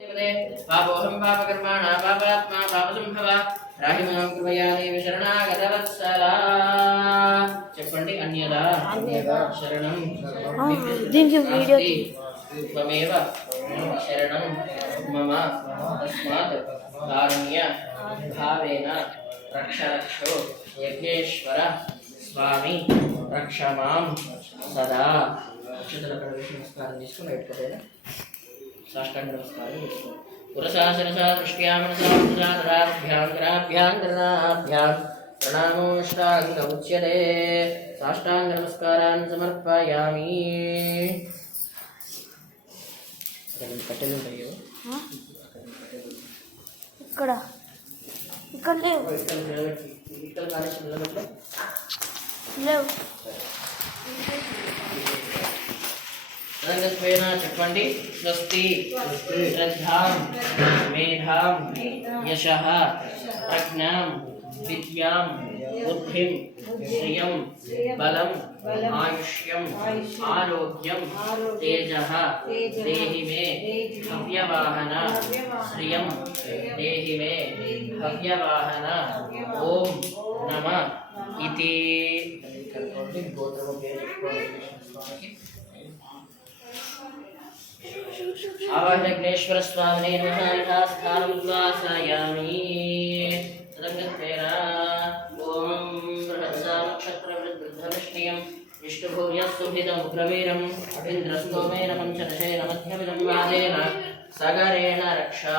पापोऽहं पापकर्माणा पापात्मा पापसंभव राहिमां कृपया देवी शरणागतवत्सला చెప్పండి అన్యదా శరణం దీనికి వీడియో త్వమేవ శరణం మమ తస్మాత్ కారుణ్య భావేన రక్ష రక్షో యజ్ఞేశ్వర స్వామి రక్ష మాం సదా అక్షతల నమస్కారం తీసుకుని పెట్టుకోలేదా साष्टांग नमस्कार पुरसासनसा दृष्ट्या मनसा पुराधराभ्यां प्रणामोष्टांग उच्यते साष्टांग नमस्कारान् समर्पयामि कट्टेलु ఉంటాయో ఇక్కడ ఇక్కడ లేవు ఇక్కడ కాలేజీలో లేవు तदंगत्वेन चक्वंडी स्वस्ति श्रद्धां मेधां यशः प्रज्ञां विद्यां बुद्धिं श्रियं बलं आयुष्यं आरोग्यं तेजः देहि मे हव्यवाहन श्रियं देहि मे हव्यवाहन ओम नमः इति आवाहनेश्वर स्वामिने नमः यथा स्थानं उद्वासयामि तदंगत्वेन ओम बृहत्सामक्षत्रवृद्धनिष्ठियं विष्णुभूयस्तुभिदं उग्रवीरम् इन्द्रस्तोमेन पञ्चदशेन मध्यमिदं वादेन सगरेण रक्षा